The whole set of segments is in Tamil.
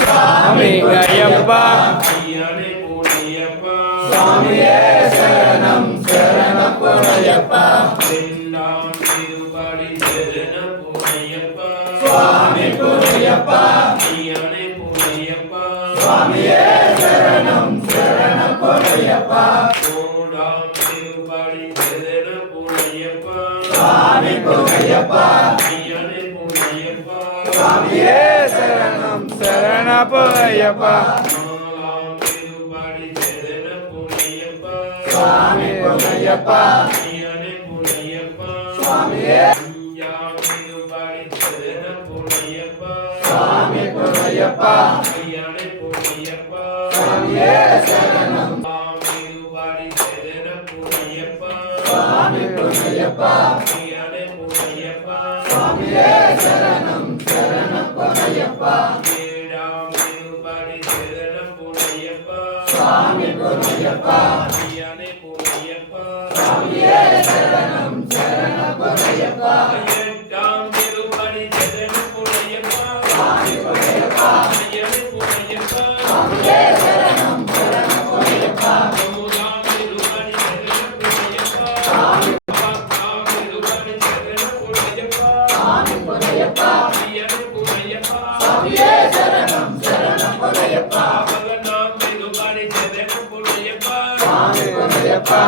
சுவாமி ஐயப்பா சுவாமியே சரணம் சரணம் பொன்னையப்பா சுவாமி பொன்னையப்பா சுவாமியே சரணம் சரணம் பொன்னையப்பா சுவாமி பொன்னையப்பா சுவாமியே சரணம் சரண பொன்னையப்பா சுவாமி பொன்னையப்பா சுவாமியே சுவாமி பொன்னையப்பா சுவாமியே சரணம் சுவாமி பொன்னையப்பா சுவாமியே சரணம் சரணம் பொன்னையப்பா சுவாமி பொன்னையப்பா சுவாமியே சரணம் சரணம் பொன்னையப்பா சுவாமி பொன்னையப்பா சுவாமியே சரணம் சரணம் பொன்னையப்பா சுவாமி பொன்னையப்பா சுவாமியே சரணம் சரணம் பொன்னையப்பா சுவாமி பொன்னையப்பா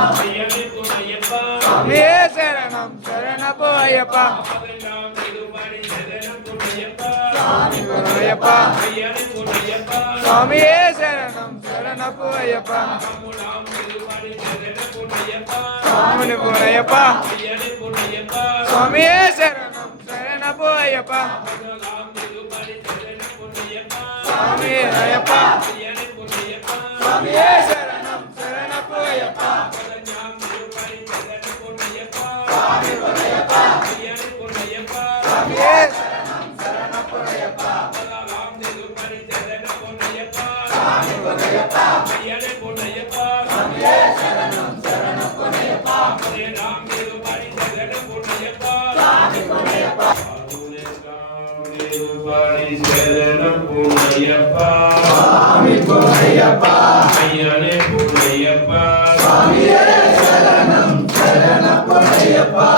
சுவாமியே சரணம் சரண பொன்னையப்பா சுவாமி பொன்னையப்பா சுவாமியே சரணம் சரண பொன்னையப்பா சுவாமி பொன்னையப்பா சுவாமியே சரணம் சரண பொன்னையப்பா சுவாமி ஐயப்பா சுவாமியே சரணம் சரண பொன்னையப்பா சுவாமி பொன்னையப்பா சுவாமியே சரணம் சரண பொன்னையப்பா சுவாமி பொன்னையப்பா சுவாமியே சரணம் சரண பொன்னையப்பா சுவாமி பொன்னையப்பா சுவாமி பொன்னையப்பா ஐயனே பொன்னையப்பா சுவாமியே சரணம் சரண பொன்னையப்பா